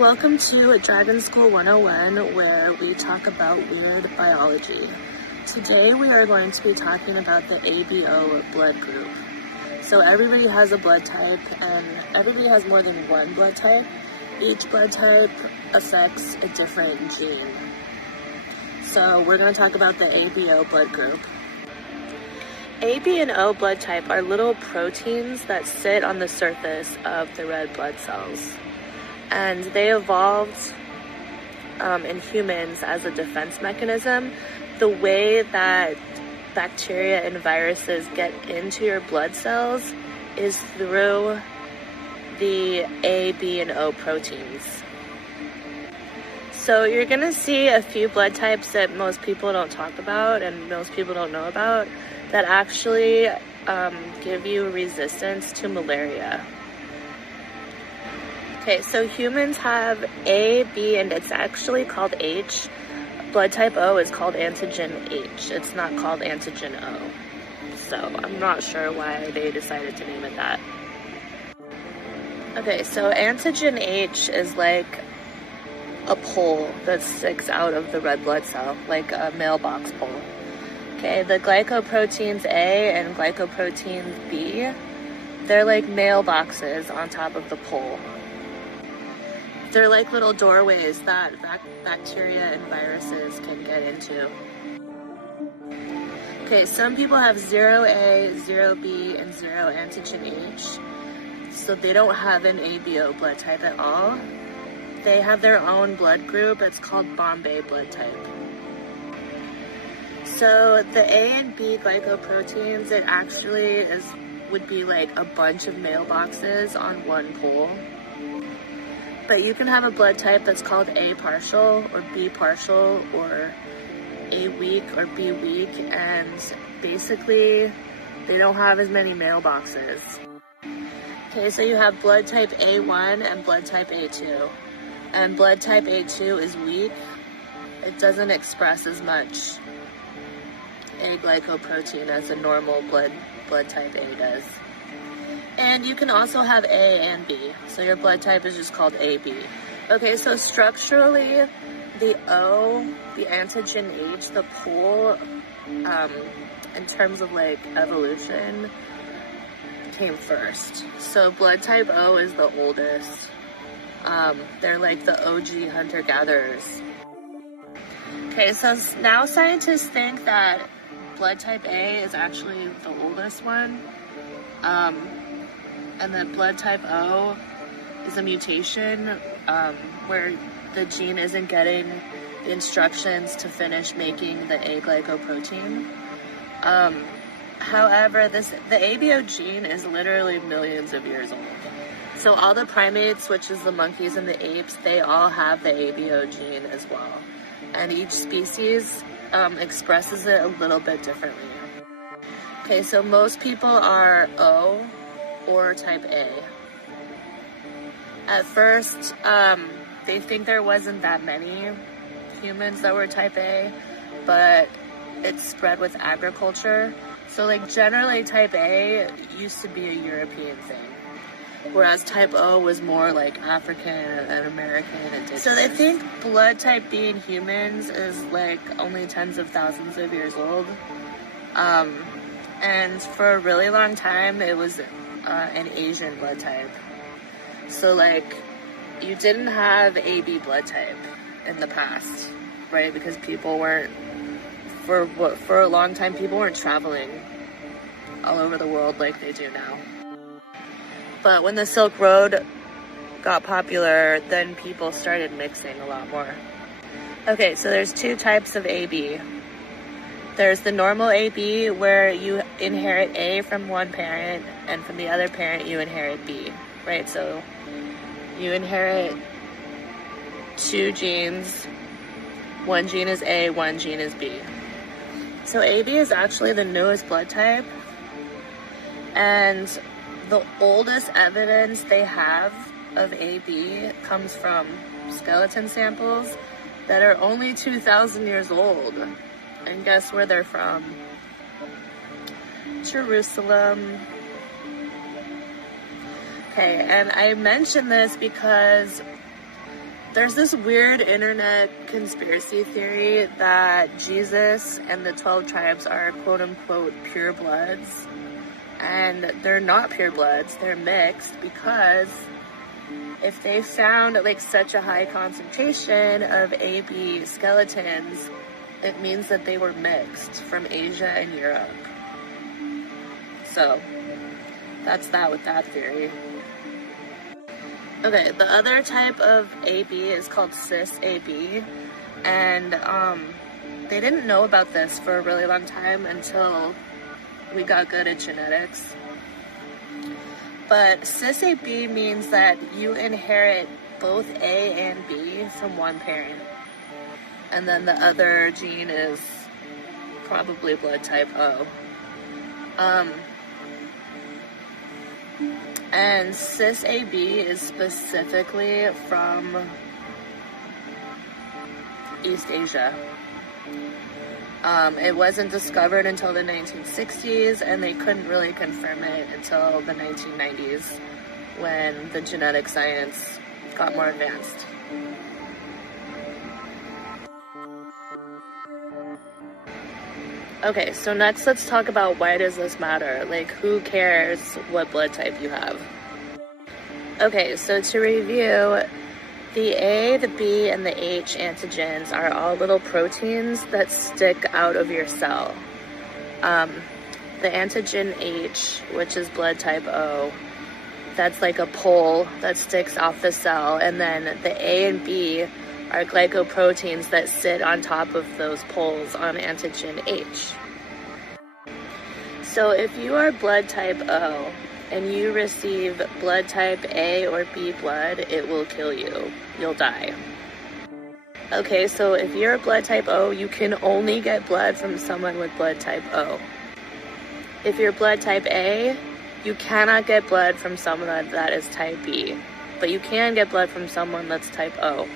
Welcome to Dragon School 101, where we talk about weird biology. Today we are going to be talking about the ABO blood group. So everybody has a blood type, and everybody has more than one blood type. Each blood type affects a different gene. So we're going to talk about the ABO blood group. A, B, and O blood type are little proteins that sit on the surface of the red blood cells. And they evolved in humans as a defense mechanism. The way that bacteria and viruses get into your blood cells is through the A, B, and O proteins. So you're going to see a few blood types that most people don't talk about and most people don't know about that actually give you resistance to malaria. Okay, so humans have A, B, and it's actually called H. Blood type O is called antigen H. It's not called antigen O. So I'm not sure why they decided to name it that. Okay, so antigen H is like a pole that sticks out of the red blood cell, like a mailbox pole. Okay, the glycoproteins A and glycoproteins B, they're like mailboxes on top of the pole. They're like little doorways that bacteria and viruses can get into. Okay, some people have 0A, 0B, and 0 antigen H, so they don't have an ABO blood type at all. They have their own blood group. It's called Bombay blood type. So the A and B glycoproteins, it actually would be like a bunch of mailboxes on one pole. But you can have a blood type that's called A partial or B partial or A weak or B weak, and basically they don't have as many mailboxes. Okay, so you have blood type A1 and blood type A2. And blood type A2 is weak. It doesn't express as much A glycoprotein as a normal blood type A does. And you can also have A and B, so your blood type is just called AB. Okay, so structurally, the O, the antigen H, the pole, in terms of like evolution, came first. So blood type O is the oldest. They're like the OG hunter-gatherers. Okay, so now scientists think that blood type A is actually the oldest one. And then blood type O is a mutation where the gene isn't getting the instructions to finish making the A glycoprotein. However, the ABO gene is literally millions of years old. So all the primates, which is the monkeys and the apes, they all have the ABO gene as well. And each species expresses it a little bit differently. Okay, so most people are O or type A. At first, they think there wasn't that many humans that were type A, but it spread with agriculture. So like generally type A used to be a European thing, whereas type O was more like African and American and indigenous. So they think blood type B in humans is like only tens of thousands of years old. And for a really long time, it was an Asian blood type. So like you didn't have AB blood type in the past, right? Because people weren't, for a long time, people weren't traveling all over the world like they do now. But when the Silk Road got popular, then people started mixing a lot more. Okay, so there's two types of AB. There's the normal AB, where you inherit A from one parent, and from the other parent you inherit B, right? So you inherit two genes. One gene is A, one gene is B. So AB is actually the newest blood type, and the oldest evidence they have of AB comes from skeleton samples that are only 2,000 years old. And guess where they're from? Jerusalem. Okay, and I mention this because There's this weird internet conspiracy theory that Jesus and the 12 tribes are quote-unquote pure bloods. And they're not pure bloods, they're mixed, because if they found like such a high concentration of AB skeletons, it means that they were mixed from Asia and Europe. So that's that with that theory. Okay, the other type of AB is called cis AB, and they didn't know about this for a really long time until we got good at genetics. But cis AB means that you inherit both A and B from one parent, and then the other gene is probably blood type O. And cis AB is specifically from East Asia. It wasn't discovered until the 1960s, and they couldn't really confirm it until the 1990s when the genetic science got more advanced. Okay, so next let's talk about why does this matter? Like, who cares what blood type you have? Okay, so to review, the A, the B, and the H antigens are all little proteins that stick out of your cell. The antigen H, which is blood type O, that's like a pole that sticks off the cell, and then the A and B are glycoproteins that sit on top of those poles on antigen H. So if you are blood type O and you receive blood type A or B blood, it will kill you. You'll die. Okay, so if you're blood type O, you can only get blood from someone with blood type O. If you're blood type A, you cannot get blood from someone that is type B, but you can get blood from someone that's type O.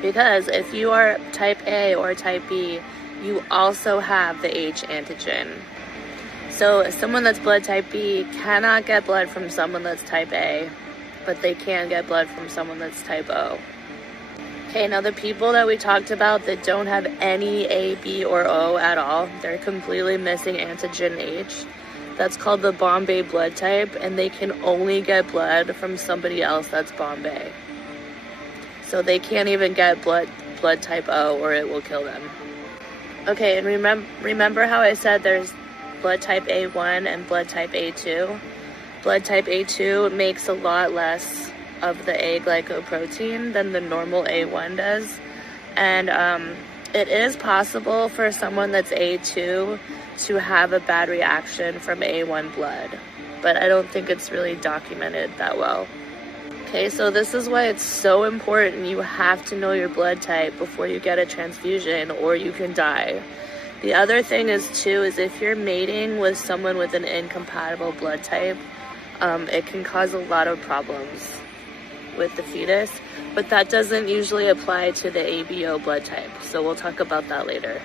Because if you are type A or type B, you also have the H antigen. So someone that's blood type B cannot get blood from someone that's type A, but they can get blood from someone that's type O. Okay, now the people that we talked about that don't have any A, B, or O at all, they're completely missing antigen H. That's called the Bombay blood type, and they can only get blood from somebody else that's Bombay. So they can't even get blood type O, or it will kill them. Okay, and remember how I said there's blood type A1 and blood type A2? Blood type A2 makes a lot less of the A glycoprotein than the normal A1 does. And it is possible for someone that's A2 to have a bad reaction from A1 blood, but I don't think it's really documented that well. Okay, so this is why it's so important. You have to know your blood type before you get a transfusion, or you can die. The other thing is if you're mating with someone with an incompatible blood type, it can cause a lot of problems with the fetus, but that doesn't usually apply to the ABO blood type, so we'll talk about that later.